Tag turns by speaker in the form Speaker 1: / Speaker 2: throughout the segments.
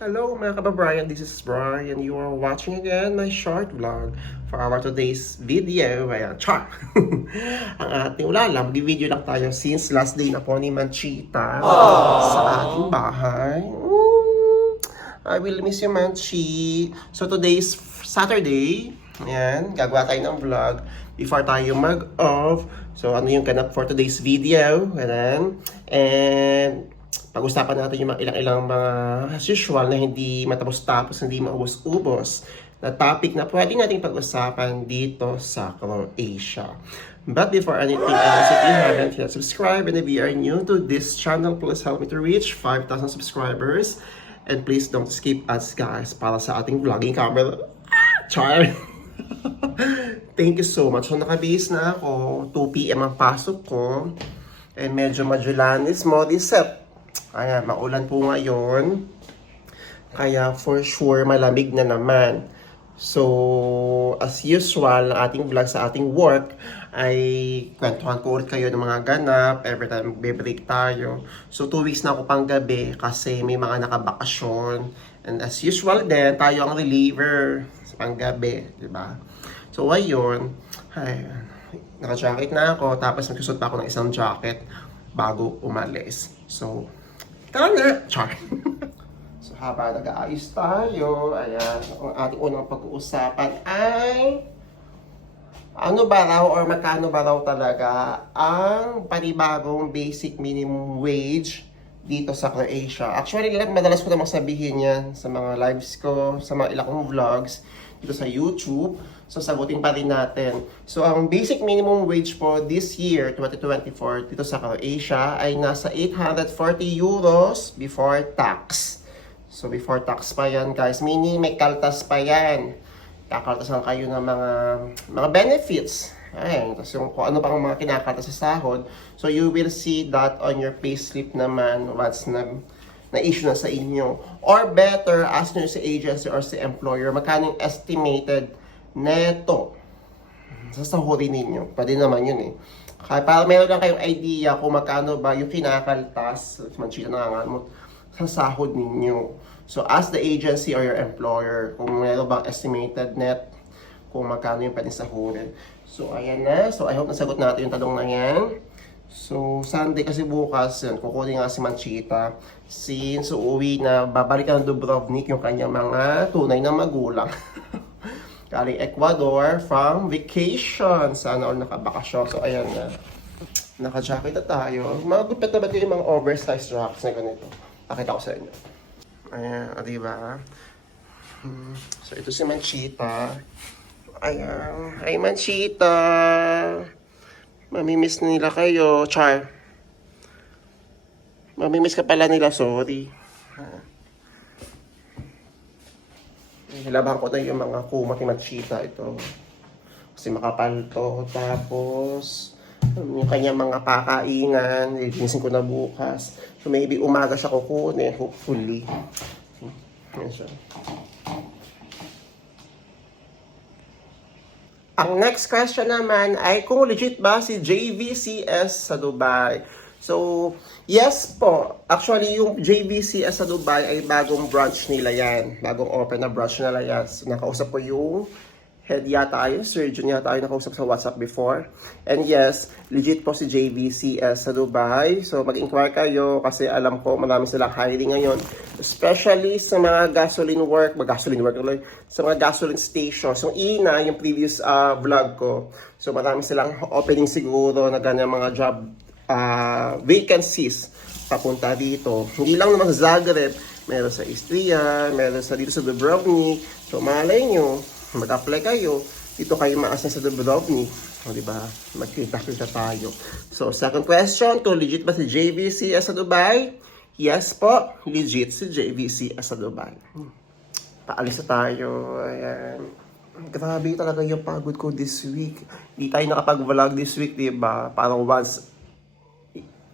Speaker 1: Hello mga kababayan, this is Brian. You are watching again my short vlog for our today's video. Ayan, char! Ang ating ulala, mag-video lang tayo since last day na po ni Manchita sa ating bahay. Mm, I will miss you, Manchi. So today's Saturday. Ayan, gagawa tayo ng vlog before tayo mag-off. So ano yung ganap for today's video. Ayan. And pag-usapan natin yung mga ilang-ilang mga as usual na hindi matapos-tapos, hindi maubos-ubos na topic na pwede nating pag-usapan dito sa Croatia. But before anything else, if you haven't yet subscribed and if you are new to this channel, please help me to reach 5,000 subscribers. And please don't skip ads guys para sa ating vlogging camera. Ah, Char! Thank you so much. So nakabihis na ako. 2pm ang pasok ko. And medyo Majulanis, Modicep. Ayan, maulan po ngayon. Kaya for sure, malamig na naman. So, as usual, ating vlog sa ating work ay kwentuhan ko ulit kayo ng mga ganap every time magbe-break tayo. So, two weeks na ako pang gabi kasi may mga nakabakasyon. And as usual din, tayo ang reliever sa panggabi, di ba? So, ayun. Ay, naka-jacket na ako, tapos nagsusot pa ako ng isang jacket bago umalis. So, na! Char! so, habang nag-aayos tayo, ayan, ang ating unang pag-uusapan ay ano ba raw or magkano ba raw talaga ang panibagong basic minimum wage dito sa Croatia. Actually, madalas ko namang sabihin yan sa mga lives ko, sa mga ilang vlogs dito sa YouTube. So, sagutin pa rin natin. So, ang basic minimum wage po this year, 2024, dito sa Croatia ay nasa 840 euros before tax. So, before tax pa yan, guys. Meaning, may kaltas pa yan. Kakaltasan kayo ng mga mga benefits. Ayan, tapos yung kung ano pang mga kinakaltas sa sahod. So, you will see that on your payslip naman once na na-issue na sa inyo. Or better, ask nyo sa agency or sa employer, magkano yung estimated neto sa sahurin ninyo. Pwede naman yun eh. Para meron lang kayong idea kung magkano ba yung kinakaltas, manchita na mo, sa sahod ninyo. So ask the agency or your employer kung meron bang estimated net kung magkano yung pwedeng sahurin. So ayan na. So I hope nasagot natin yung tanong na yan. So, Sunday kasi bukas, yun, kukunin nga si Manchita. Since uuwi na, babalik ng Dubrovnik yung kanyang mga tunay na magulang. Galing Ecuador from vacation. Sana all nakabakasyon. So, ayan na. Naka-jacket na tayo. Mga gupit na ba yung mga oversized rocks na ganito? Pakita ko sa inyo. Ayan, ah, di ba? Hmm. So, ito si Manchita. Ayan. Hi, Manchita! Mamimiss nila kayo, Char. Mamimiss ka pala nila, sorry. Nilaban ko na yung mga kumot ni Machita ito. Kasi makapal to. Tapos, yung kanyang mga pakaingan, lilinisin ko na bukas. So maybe umaga siya kukunin, hopefully. Yan siya. Ang next question naman ay kung legit ba si JVCS sa Dubai. So, yes po. Actually, yung JVCS sa Dubai ay bagong branch nila yan. Bagong open na branch nila yan. So, nakausap ko yung head yata yung surgeon yata yung nakausap sa WhatsApp before. And yes, legit po si JVCS sa Dubai. So, mag-inquire kayo kasi alam ko marami silang hiring ngayon. Especially sa mga gasoline work, mag gasoline work, sa mga gasoline stations. Yung ina, yung previous uh, vlog ko. So, marami silang opening siguro na ganyan mga job uh, vacancies papunta dito. Hindi lang naman sa Zagreb, meron sa Istria, meron sa dito sa Dubrovnik. So, malay nyo, mag-apply kayo, dito kayo maasa sa Dubrovnik. O, di ba? Magkita-kita tayo. So, second question, to legit ba si JVC sa Dubai? Yes po, legit si JVC sa Dubai. Paalis na tayo. Ayan. Grabe talaga yung pagod ko this week. Di tayo nakapag-vlog this week, di ba? Parang once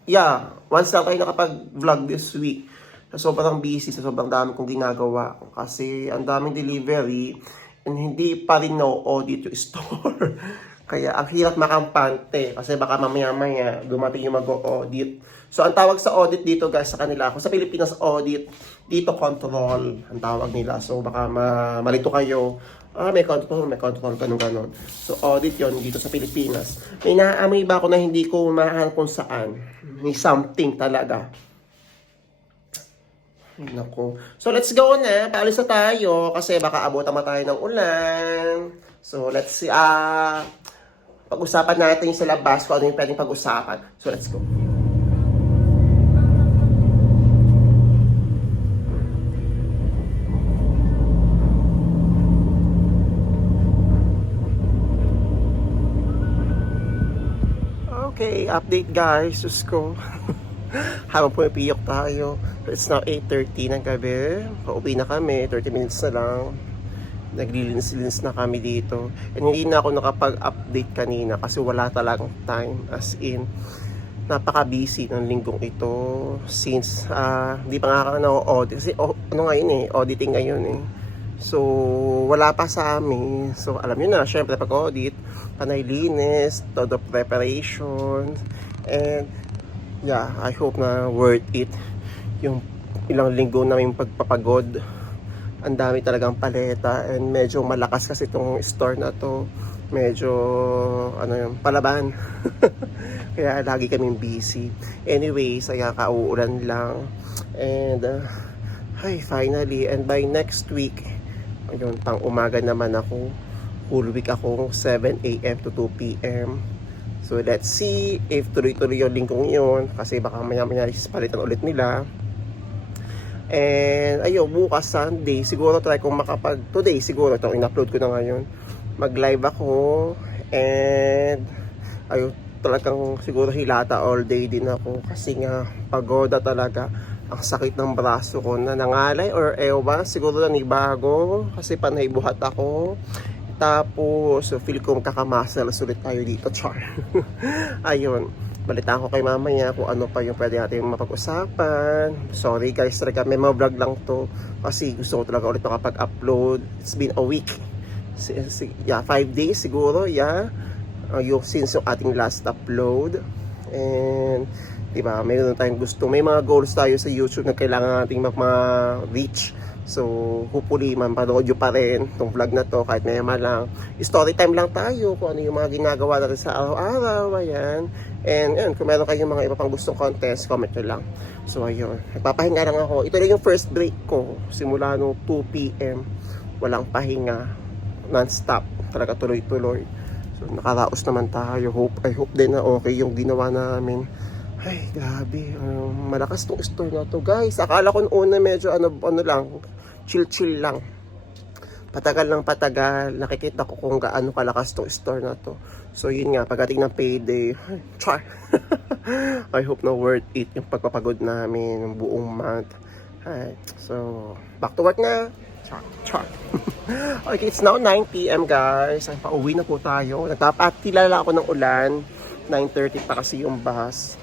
Speaker 1: yeah, once lang kayo nakapag-vlog this week. So, sobrang busy, sa sobrang dami kong ginagawa. Kasi ang daming delivery and hindi pa rin no audit yung store. Kaya ang hirap makampante kasi baka mamaya-maya dumating yung mag-audit. So ang tawag sa audit dito guys sa kanila, kung sa Pilipinas audit, dito control ang tawag nila. So baka ma malito kayo, ah may control, may control, ganun ganon. So audit yon dito sa Pilipinas. May naaamoy ba ako na hindi ko mahanap kung saan? May something talaga. Nako. So, let's go na. Paalis na tayo kasi baka abutan pa tayo ng ulan. So, let's see. Ah, pag-usapan natin sa labas kung ano yung pwedeng pag-usapan. So, let's go. Okay, update guys. Sus ko. Habang pumipiyok tayo. It's now 8.30 ng gabi. Pauwi na kami. 30 minutes na lang. Naglilinis-linis na kami dito. And hindi na ako nakapag-update kanina kasi wala talagang time. As in, napaka-busy ng linggong ito. Since, ah, hindi pa nga ako na-audit. Kasi, oh, ano ngayon eh, auditing ngayon eh. So, wala pa sa amin. So, alam nyo na, syempre pag audit, panay linis, todo preparation, and yeah, I hope na worth it yung ilang linggo namin pagpapagod. Ang dami talagang paleta and medyo malakas kasi itong store na to. Medyo, ano yung palaban. Kaya lagi kaming busy. Anyways, ay kauulan lang. And, uh, ay, finally, and by next week, ayun, pang umaga naman ako. Full week ako, 7 a.m. to 2 p.m. So, let's see if tuloy-tuloy yung linggong yun. Kasi baka maya-maya palitan ulit nila. And, ayun, bukas Sunday, siguro try kong makapag, today siguro, ito, in-upload ko na ngayon. Mag-live ako. And, ayun, talagang siguro hilata all day din ako. Kasi nga, pagoda talaga ang sakit ng braso ko na nangalay or ewa, siguro na bago kasi panay buhat ako. Tapos, feel ko kakamasal ulit tayo dito, char. Ayun, balitaan ko kay mamaya kung ano pa yung pwede natin mapag-usapan. Sorry guys, talaga mga vlog lang to kasi gusto ko talaga ulit makapag-upload. It's been a week. Yeah, five days siguro, yeah. Uh, yung since yung ating last upload. And, diba, mayroon tayong gusto. May mga goals tayo sa YouTube na kailangan nating mag-reach. So, hopefully, mapanood nyo pa rin itong vlog na to kahit maya lang. Story time lang tayo kung ano yung mga ginagawa natin sa araw-araw. Ayan. And, yun, kung meron kayong mga iba pang gustong contest, comment nyo lang. So, ayun. Nagpapahinga lang ako. Ito na yung first break ko. Simula no 2 p.m. Walang pahinga. Non-stop. Talaga tuloy-tuloy. So, nakaraos naman tayo. Hope, I hope din na okay yung ginawa namin. Ay, grabe. Um, malakas tong store na to, guys. Akala ko noon na medyo ano, ano lang, chill-chill lang. Patagal ng patagal, nakikita ko kung gaano kalakas tong store na to. So, yun nga, pagdating ng payday, ay, char. I hope na worth it yung pagpapagod namin ng buong month. Ay, so, back to work na. Char, char. okay, it's now 9 p.m. guys. Ay, pauwi na po tayo. Nagpapatilala ako ng ulan. 9.30 pa kasi yung bus.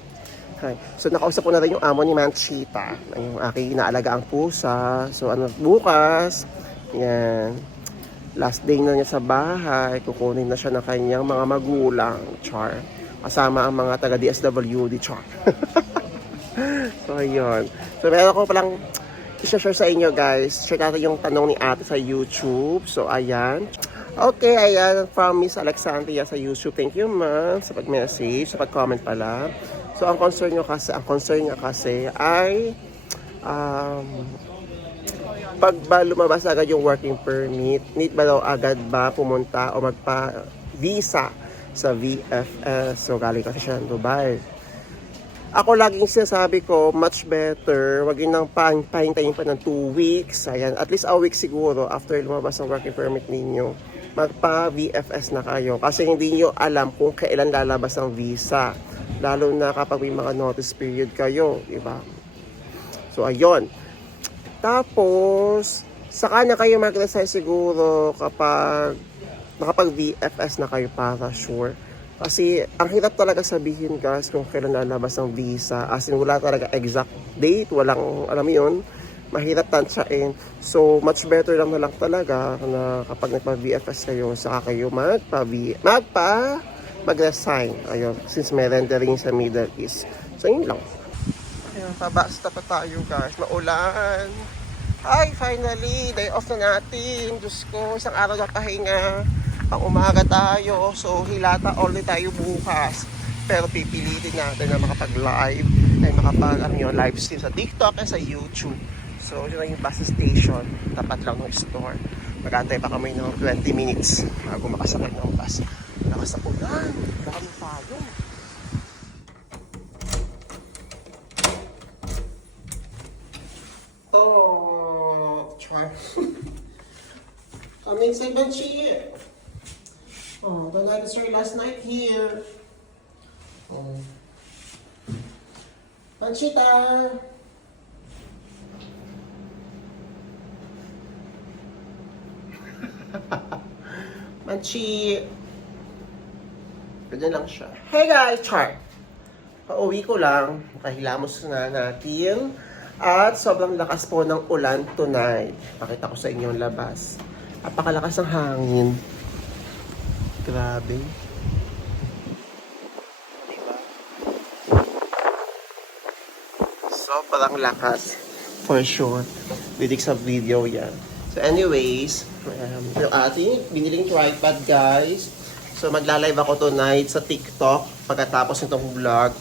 Speaker 1: Okay. So, nakausap ko na rin yung amo ni Manchita. Yung aking inaalaga ang pusa. So, ano, bukas, yan. Last day na niya sa bahay. Kukunin na siya ng kanyang mga magulang. Char. Kasama ang mga taga DSWD. Char. so, ayun. So, meron ko palang isa-share sa inyo, guys. Check natin yung tanong ni ate sa YouTube. So, ayan. Okay, ayan. From Miss Alexandria sa YouTube. Thank you, ma'am, sa pag-message, sa pag-comment pala. So, ang concern nyo kasi, ang concern niya kasi ay um, pag ba lumabas agad yung working permit, need ba daw agad ba pumunta o magpa-visa sa VFS? So, galing kasi siya ng Dubai. Ako laging sinasabi ko, much better, wag yun nang pah- pahintayin pa ng 2 weeks. Ayan, at least a week siguro after lumabas ang working permit ninyo. Magpa-VFS na kayo. Kasi hindi nyo alam kung kailan lalabas ang visa. Lalo na kapag may mga notice period kayo, di ba? So, ayun. Tapos, saka na kayo mag-resign siguro kapag nakapag-VFS na kayo para sure. Kasi ang hirap talaga sabihin guys kung kailan lalabas ang visa. As in wala talaga exact date, walang alam mo yun. mahirap tansyain. So, much better lang na lang talaga na kapag nagpa-VFS kayo, saka kayo magpa magpa mag-resign. Ayun, since may rendering sa Middle East. So, yun lang. Ayun, pabasta pa tayo guys. Maulan. Ay, finally, day off na natin. Diyos ko, isang araw na pahinga. Pang umaga tayo. So, hilata day tayo bukas. Pero pipilitin natin na makapag-live ay makapag ano yun, live stream sa TikTok at sa YouTube. So, yun lang yung bus station. Tapat lang ng store. Mag-antay pa kami ng 20 minutes bago makasakay ng bus. Lakas na ulan. Dami tayo. Oh, try. Coming sa Banshee. Oh, the night your last night here. Oh. Panchita! Manchi! Ganyan lang siya. Hey guys! Char! Pauwi ko lang. Kahilamos na natin. At sobrang lakas po ng ulan tonight. Pakita ko sa inyo ang labas. Napakalakas ng hangin. Grabe. Diba? Sobrang lakas. For sure. Bidik sa video yan. So anyways, um, ating biniling tripod guys. So magla-live ako tonight sa TikTok pagkatapos nitong vlog.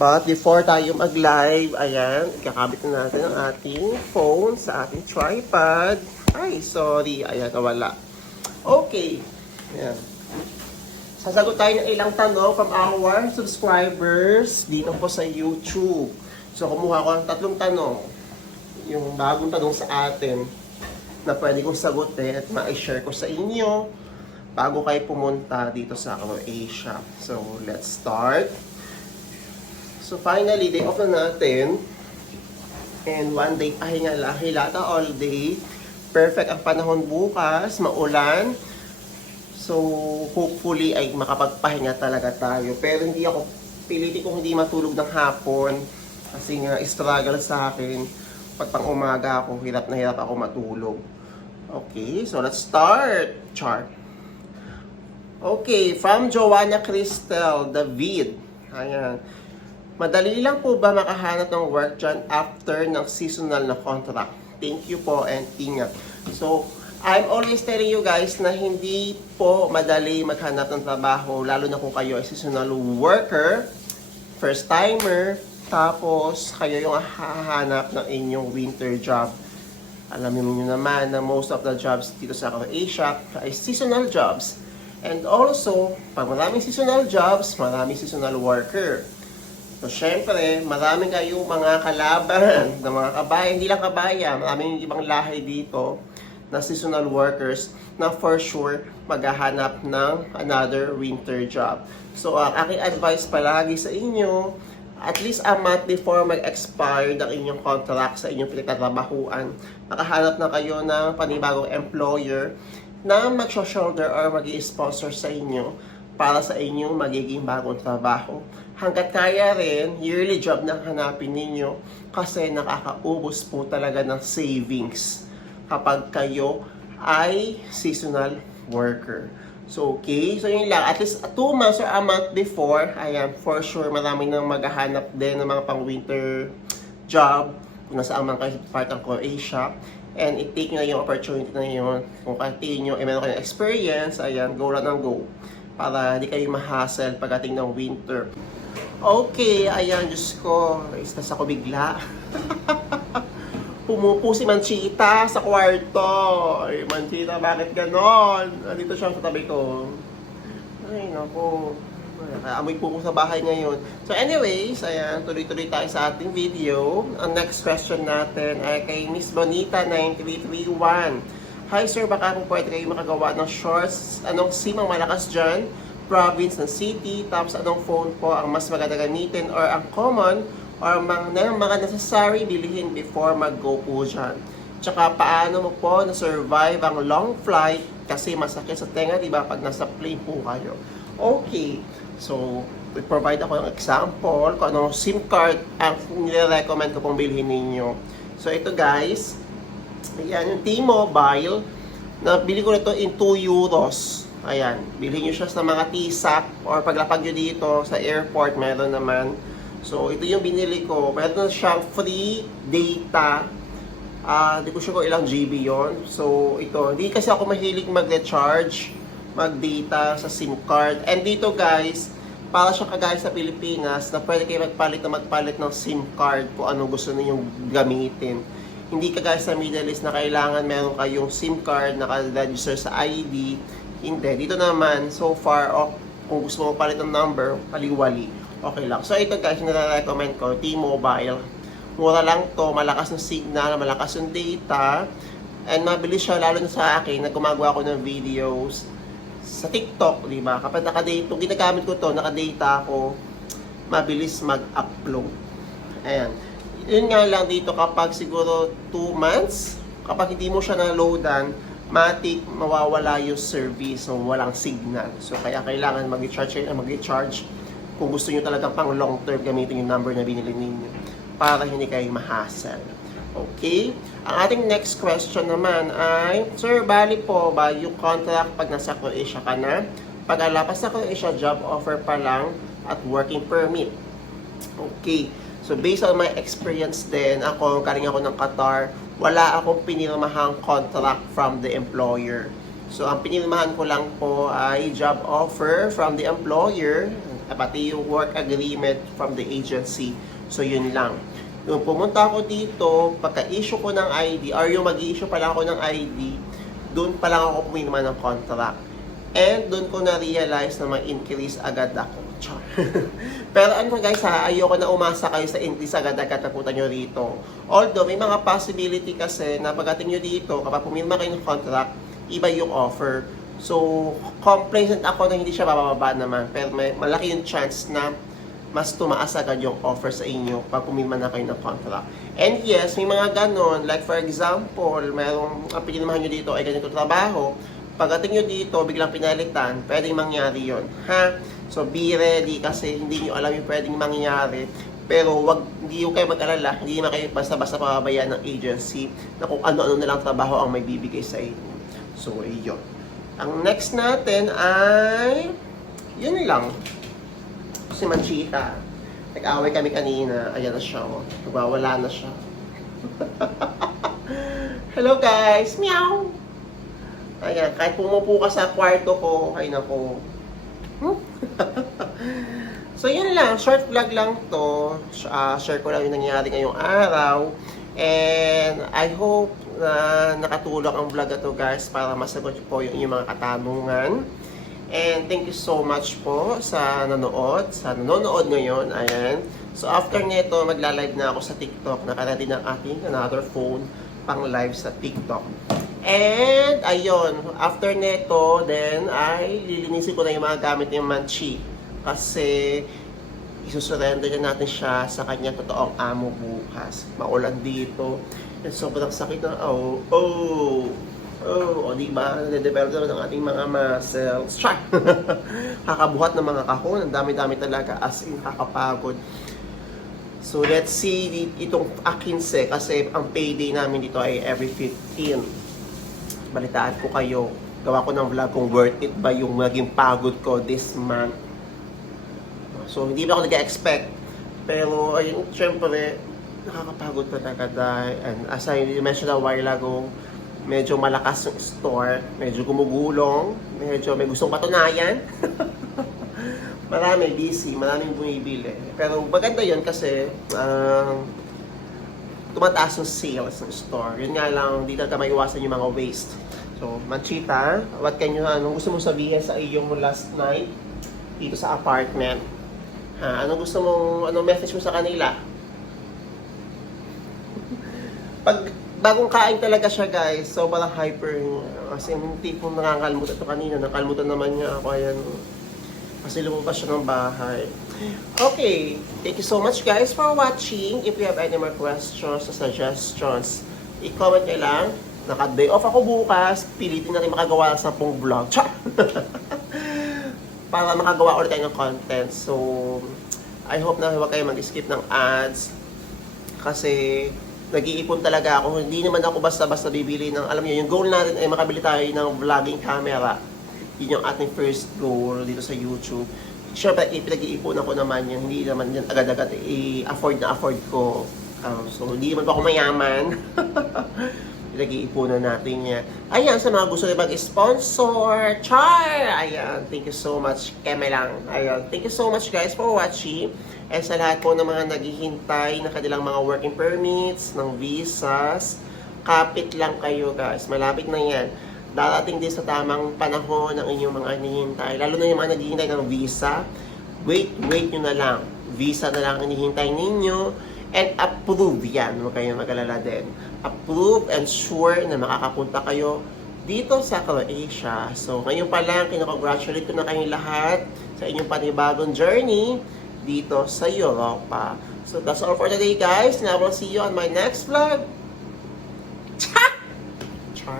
Speaker 1: But before tayo mag-live, ayan, kakabit na natin ang ating phone sa ating tripod. Ay, sorry. Ayan, nawala. Okay. Ayan. Sasagot tayo ng ilang tanong from our subscribers dito po sa YouTube. So, kumuha ko ng tatlong tanong. Yung bagong tanong sa atin na pwede kong sagutin at ma-share ko sa inyo bago kayo pumunta dito sa Croatia. So, let's start. So, finally, day off na natin. And one day, pahinga lang. Hilata all day. Perfect ang panahon bukas. Maulan. So, hopefully ay makapagpahinga talaga tayo. Pero hindi ako, pilitin kong hindi matulog ng hapon. Kasi nga, struggle sa akin. Pag pang umaga ako, hirap na hirap ako matulog. Okay, so let's start. Chart. Okay, from Joanna Cristel, David. Ayan. Madali lang po ba makahanap ng work dyan after ng seasonal na contract? Thank you po and ingat. So, I'm always telling you guys na hindi po madali maghanap ng trabaho, lalo na kung kayo ay seasonal worker, first timer, tapos kayo yung hahanap ng inyong winter job. Alam niyo naman na most of the jobs dito sa Asia ay seasonal jobs. And also, pag maraming seasonal jobs, maraming seasonal worker. So, syempre, marami kayong mga kalaban na mga kabayan, hindi lang kabayan, maraming ibang lahi dito na seasonal workers na for sure maghahanap ng another winter job. So, ang aking advice palagi sa inyo, at least a month before mag-expire ng inyong contract sa inyong pinagtatrabahuan, makahanap na kayo ng panibagong employer na mag-shoulder or mag sponsor sa inyo para sa inyong magiging bagong trabaho. Hanggat kaya rin, yearly job na hanapin ninyo kasi nakakaubos po talaga ng savings kapag kayo ay seasonal worker. So, okay. So, yun lang. At least 2 months or a month before, ayan, for sure, marami nang maghahanap din ng mga pang-winter job kung nasaan man kayo part ng Croatia. And i-take nyo na yung opportunity na yun. Kung katiin nyo, eh, meron kayong experience, ayan, go lang ng go. Para hindi kayo mahassle pagdating ng winter. Okay, ayan, Diyos ko, istas ako bigla. Pumupo si Manchita sa kwarto. Ay, Manchita, bakit ganon? Nandito siya sa tabi ko. Ay, naku. Ay, Amoy pupo sa bahay ngayon. So anyways, ayan, tuloy-tuloy tayo sa ating video. Ang next question natin ay kay Miss Bonita9331. Hi sir, baka po pwede kayo makagawa ng shorts. Anong SIM ang malakas dyan? Province ng city, tapos anong phone po ang mas maganda gamitin or ang common or mga, mga necessary bilihin before mag-go po dyan. Tsaka paano mo po na-survive ang long flight kasi masakit sa tenga, di ba, pag nasa plane po kayo. Okay, so provide ako ng example kung anong SIM card ang nire-recommend ko pong bilhin ninyo. So ito guys, ayan yung T-Mobile, nabili ko nito in 2 euros. Ayan, bilhin nyo siya sa mga TSAP or paglapag nyo dito sa airport, meron naman. So ito yung binili ko. Meron siyang free data. Ah, di ko sure kung ilang GB yon. So ito, hindi kasi ako mahilig mag-recharge, mag-data sa SIM card. And dito guys, para siya kagaya sa Pilipinas na pwede kayo magpalit na magpalit ng SIM card kung anong gusto ninyong gamitin. Hindi kagaya sa Middle East na kailangan meron kayong SIM card na register sa ID. Hindi. Dito naman, so far, oh, kung gusto mo palit ng number, paliwali. Okay lang. So ito guys, nare-recommend ko, T-Mobile. Mura lang to, malakas ng signal, malakas yung data, and mabilis siya lalo na sa akin na gumagawa ko ng videos sa TikTok, di ba? Kapag naka-date, kung ginagamit ko to, naka-data ako, mabilis mag-upload. Ayan. Yun nga lang dito kapag siguro 2 months, kapag hindi mo siya na-loadan, matik mawawala yung service, so walang signal. So kaya kailangan mag-recharge mag-recharge kung gusto niyo talagang pang long term gamitin yung number na binili ninyo para hindi kayo ma-hassle. Okay? Ang ating next question naman ay, Sir, bali po ba yung contract pag nasa Croatia ka na? Pag alapas sa Croatia, job offer pa lang at working permit. Okay. So, based on my experience din, ako, galing ako ng Qatar, wala akong pinirmahang contract from the employer. So, ang pinirmahan ko lang po ay job offer from the employer, pati yung work agreement from the agency. So, yun lang. Yung pumunta ako dito, pagka-issue ko ng ID, or yung mag-issue pa lang ako ng ID, doon pa lang ako pumirma ng contract. And doon ko na-realize na ma-increase agad ako. Pero ano guys ha, ayoko na umasa kayo sa increase agad-agad taputan nyo rito. Although may mga possibility kasi na pagdating nyo dito, kapag pumirma kayo ng contract, iba yung offer. So, complacent ako na hindi siya bababa naman. Pero may malaki yung chance na mas tumaas agad yung offer sa inyo pag pumirma na kayo ng contract. And yes, may mga ganon. Like for example, merong ang pinirmahan nyo dito ay ganito trabaho. Pagdating nyo dito, biglang pinalitan, pwedeng mangyari yon Ha? So be ready kasi hindi nyo alam yung pwedeng mangyari. Pero wag hindi yung kayo mag-alala, hindi naman kayo basta-basta pababayaan ng agency na kung ano-ano na lang trabaho ang may bibigay sa inyo. So, yun. Ang next natin ay yun lang si Manchita. Nag-away kami kanina. Ayan na siya. Oh. Nagwawala na siya. Hello guys! Meow! Ayan, kahit pumupo ka sa kwarto ko, ay nako. Hmm? so yun lang, short vlog lang to. Uh, share ko lang yung nangyari ngayong araw. And I hope na nakatulong ang vlog na to guys para masagot po yung inyong mga katanungan. And thank you so much po sa nanood, sa nanonood ngayon. Ayan. So after nito, magla-live na ako sa TikTok. Nakaready ng ating another phone pang live sa TikTok. And ayun, after nito, then ay lilinisin ko na yung mga gamit ni Manchi. Kasi isusurrender na natin siya sa kanya totoong amo bukas. Maulan dito. Sobrang sakit na, oh, oh, Oh, o di ba? Nade-develop naman ang ating mga muscles. Char! Kakabuhat ng mga kahon. Ang dami-dami talaga. As in, kakapagod. So, let's see itong A15 kasi ang payday namin dito ay every 15. Balitaan ko kayo. Gawa ko ng vlog kung worth it ba yung maging pagod ko this month. So, hindi ba ako nag-expect. Pero, ayun, syempre, nakakapagod talaga dahil, and as I mentioned a while ago, medyo malakas yung store, medyo gumugulong, medyo may gustong patunayan. marami busy, maraming bumibili. Pero maganda yun kasi um, tumataas yung sales ng store. Yun nga lang, di talaga maiwasan yung mga waste. So, Manchita, what can you, anong gusto mo sabihin sa iyong last night dito sa apartment? Ha, anong gusto mong, anong message mo sa kanila? Pag bagong kain talaga siya guys. So, parang hyper niya. Kasi yung tipong nakakalimutan ito kanina. Nakalimutan naman niya ako. Ayan. Kasi lumabas siya ng bahay. Okay. Thank you so much guys for watching. If you have any more questions or suggestions, i-comment nyo lang. Naka-day off ako bukas. Pilitin natin makagawa ng 10 vlog. Cha! Para makagawa ulit tayo ng content. So, I hope na huwag kayo mag-skip ng ads. Kasi, nag-iipon talaga ako. Hindi naman ako basta-basta bibili ng, alam niyo, yung goal natin ay makabili tayo ng vlogging camera. Yun yung ating first goal dito sa YouTube. Siyempre, pinag-iipunan ko naman yun. Hindi naman yan agad-agad i-afford na afford ko. Um, so, hindi naman pa ako mayaman. pinag-iipunan natin yan. Ayan, sa mga gusto rin mag-sponsor, Char! Ayan, thank you so much, Keme lang. Ayan, thank you so much guys for watching. And sa lahat po ng mga naghihintay na kanilang mga working permits, ng visas, kapit lang kayo guys. Malapit na yan. Darating din sa tamang panahon ng inyong mga hinihintay. Lalo na yung mga naghihintay ng visa. Wait, wait nyo na lang. Visa na lang ang hinihintay ninyo. And approve yan. Huwag kayong mag-alala din. Approve and sure na makakapunta kayo dito sa Croatia. So, ngayon pa lang, kinakongratulate ko na kayong lahat sa inyong panibagong journey dito sa Europa. So, that's all for today, guys. And I will see you on my next vlog. Char! Char.